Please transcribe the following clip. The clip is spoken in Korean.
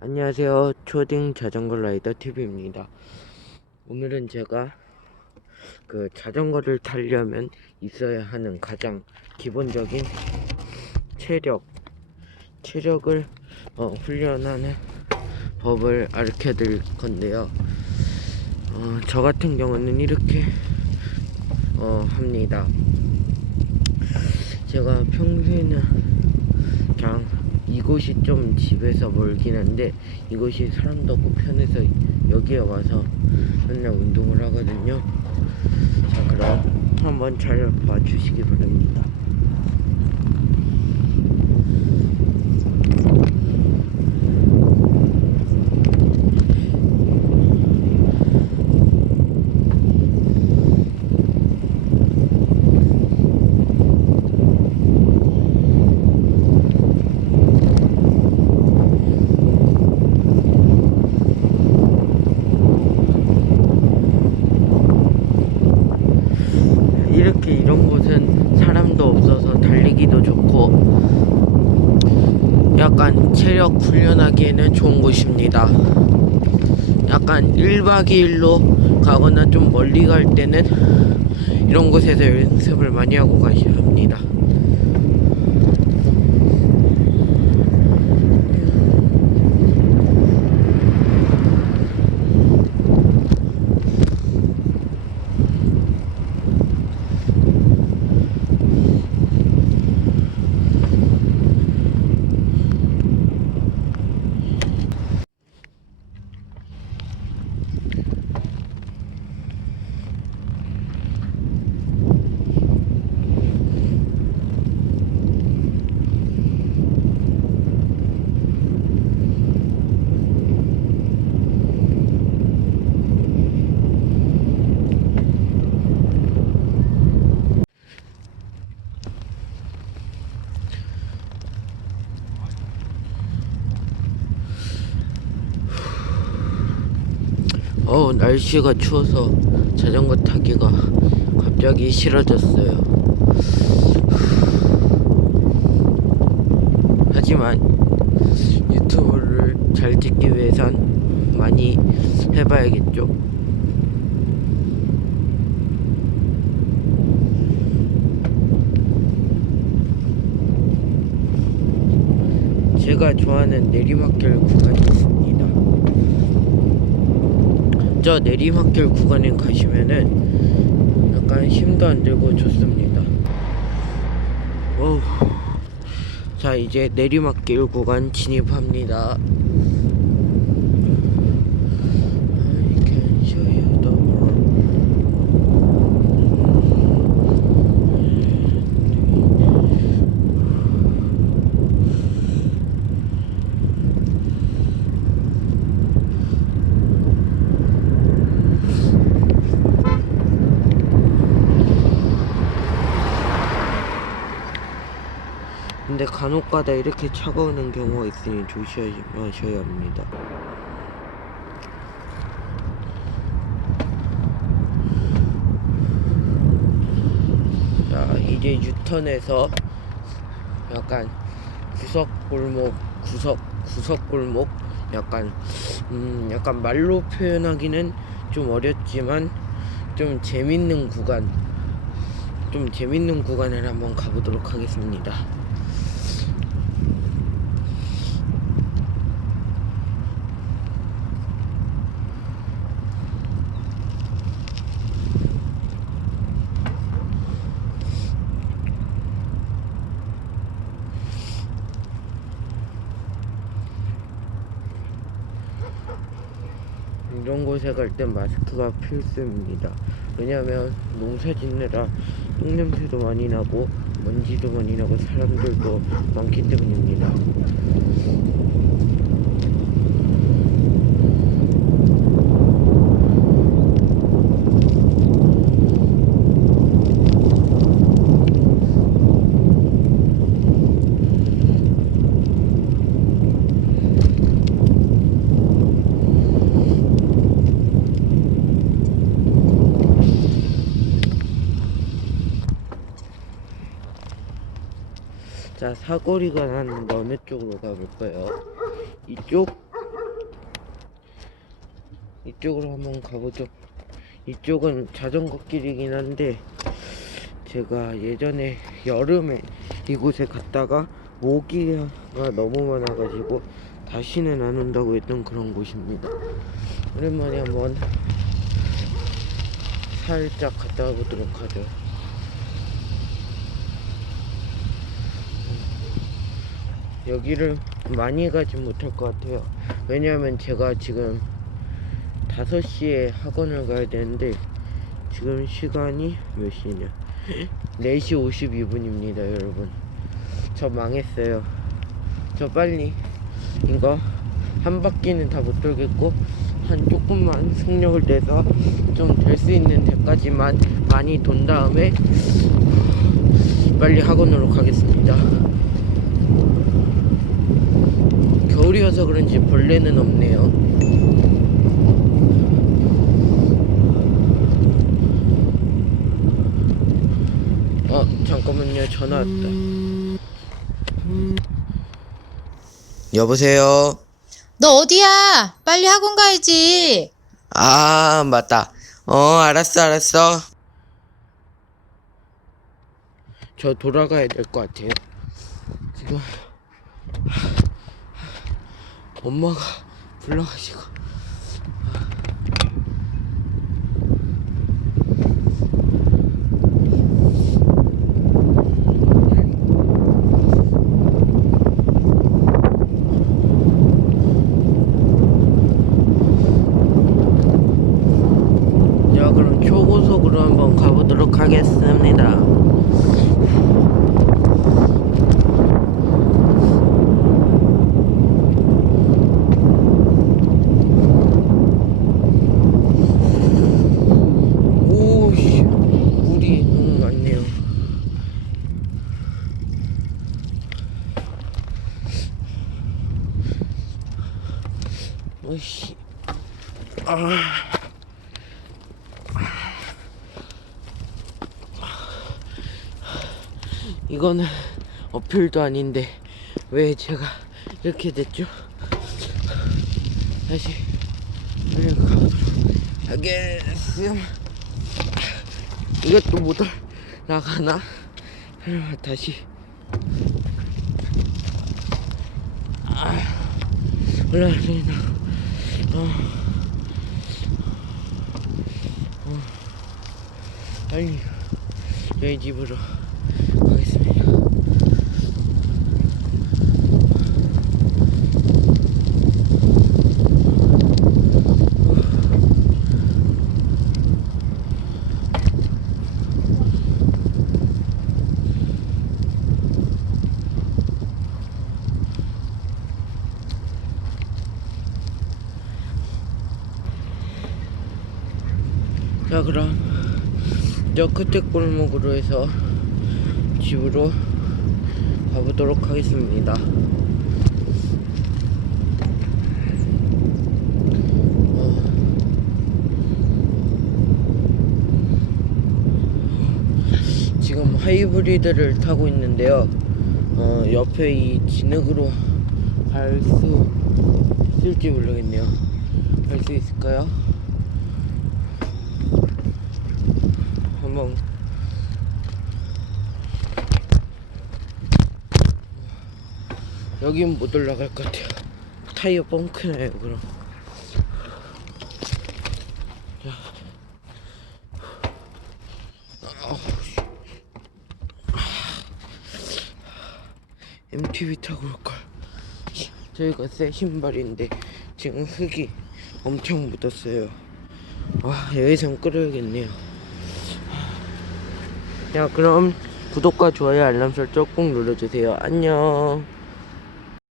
안녕하세요. 초딩 자전거 라이더 TV입니다. 오늘은 제가 그 자전거를 타려면 있어야 하는 가장 기본적인 체력, 체력을 어, 훈련하는 법을 알려 드릴 건데요. 어, 저 같은 경우는 이렇게 어, 합니다. 제가 평소에는 그냥 이곳이 좀 집에서 멀긴 한데 이곳이 사람도 없고 편해서 여기에 와서 맨날 운동을 하거든요. 자 그럼 한번 잘 봐주시기 바랍니다. 이렇게 이런 곳은 사람도 없어서 달리기도 좋고 약간 체력 훈련하기에는 좋은 곳입니다. 약간 1박 2일로 가거나 좀 멀리 갈 때는 이런 곳에서 연습을 많이 하고 가셔야 합니다. 어 날씨가 추워서 자전거 타기가 갑자기 싫어졌어요. 하지만 유튜브를 잘 찍기 위해선 많이 해봐야겠죠. 제가 좋아하는 내리막길 구간이 있습니 다. 저 내리막길 구간에 가시면은 약간 힘도 안 들고 좋습니다. 어우. 자 이제 내리막길 구간 진입합니다. 간혹가다 이렇게 차가 오는 경우가 있으니 조심하셔야 합니다. 자, 이제 유턴해서 약간 구석 골목, 구석, 구석 골목, 약간, 음, 약간 말로 표현하기는 좀 어렵지만 좀 재밌는 구간, 좀 재밌는 구간을 한번 가보도록 하겠습니다. 이런 곳에 갈 땐 마스크가 필수입니다. 왜냐면 농사 짓느라 똥냄새도 많이 나고 먼지도 많이 나고 사람들도 많기 때문입니다. 자 사거리가 나는 어느 쪽으로 가볼까요? 이쪽 이쪽으로 한번 가보죠. 이쪽은 자전거 길이긴 한데 제가 예전에 여름에 이곳에 갔다가 모기가 너무 많아가지고 다시는 안 온다고 했던 그런 곳입니다. 오랜만에 한번 살짝 갔다 와보도록 하죠. 여기를 많이 가지 못할 것 같아요. 왜냐하면 제가 지금 5시에 학원을 가야 되는데 지금 시간이 몇 시냐? 4시 52분입니다, 여러분. 저 망했어요. 저 빨리 이거 한 바퀴는 다 못 돌겠고 한 조금만 속력을 내서 좀 될 수 있는 데까지만 많이 돈 다음에 빨리 학원으로 가겠습니다. 겨울이어서 그런지 벌레는 없네요. 어 잠깐만요 전화 왔다. 여보세요. 너 어디야? 빨리 학원 가야지. 아 맞다. 어 알았어 알았어. 저 돌아가야 될 것 같아요. 지금 엄마가 불러가지고. 자 그럼 초고속으로 한번 가보도록 하겠습니다. 오씨 물이 너무 많네요. 오씨 아. 이거는 어필도 아닌데 왜 제가 이렇게 됐죠? 다시 가보도록 하겠음. 이것도 못? 설마 다시 아, 올라가나? 어. 어. 빨리 저희 집으로 가겠습니다. 자 그럼 저 끝에 골목으로 해서 집으로 가보도록 하겠습니다. 어, 지금 하이브리드를 타고 있는데요. 어, 옆에 이 진흙으로 갈 수 있을지 모르겠네요. 갈 수 있을까요? 한번 여긴 못 올라갈 것 같아요. 타이어 뻥크네요, 그럼. MTV 타고 올걸. 저희가 새 신발인데 지금 흙이 엄청 묻었어요. 와, 여기선 끌어야겠네요. 자, 그럼 구독과 좋아요, 알람 설정 꼭 눌러주세요. 안녕.